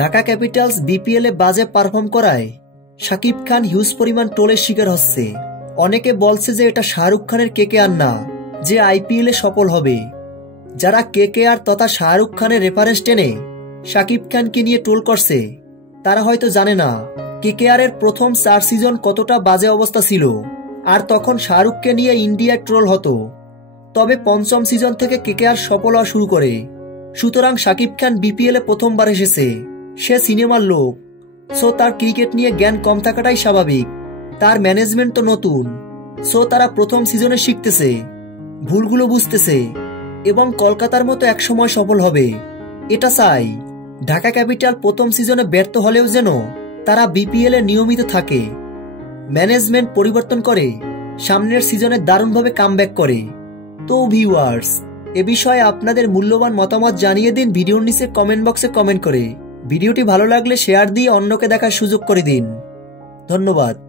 Dhaka Capitals BPL এ বাজে perform করায় Shakib Khan huge পরিমাণ ট্রোলের শিকার হচ্ছে। অনেকে বলছে যে এটা শাহরুখ খানের কেকেআর না, যে আইপিএল এ সফল হবে। যারা কেকেআর তথা শাহরুখ খানের রেফারেন্স টেনে শাকিব খানকে নিয়ে ট্রোল করছে, তারা হয়তো জানে না কেকেআর এর প্রথম 4 সিজন কতটা বাজে অবস্থা ছিল, আর তখন শাহরুখকে নিয়ে ইন্ডিয়ার ট্রোল হতো। তবে পঞ্চম সিজন থেকে কেকেআর সফল হওয়া শুরু করে। সুতরাং শাকিব খান বিপিএল এ প্রথমবার এসেছে, সে সিনেমার লোক, সো তার ক্রিকেট নিয়ে জ্ঞান কম থাকাটাই স্বাভাবিক। তার ম্যানেজমেন্ট তো নতুন, সো তারা প্রথম সিজনে শিখতেছে, ভুলগুলো বুঝতেছে এবং কলকাতার মতো একসময় সফল হবে, এটা চাই। ঢাকা ক্যাপিটাল প্রথম সিজনে ব্যর্থ হলেও যেন তারা বিপিএল এ নিয়মিত থাকে, ম্যানেজমেন্ট পরিবর্তন করে, সামনের সিজনে দারুণভাবে কামব্যাক করে। তো ভিউয়ার্স, এ বিষয়ে আপনাদের মূল্যবান মতামত জানিয়ে দিন ভিডিওর নিচে কমেন্ট বক্সে কমেন্ট করে। ভিডিওটি ভালো লাগলে শেয়ার দিয়ে অন্যকে দেখার সুযোগ করে দিন। ধন্যবাদ।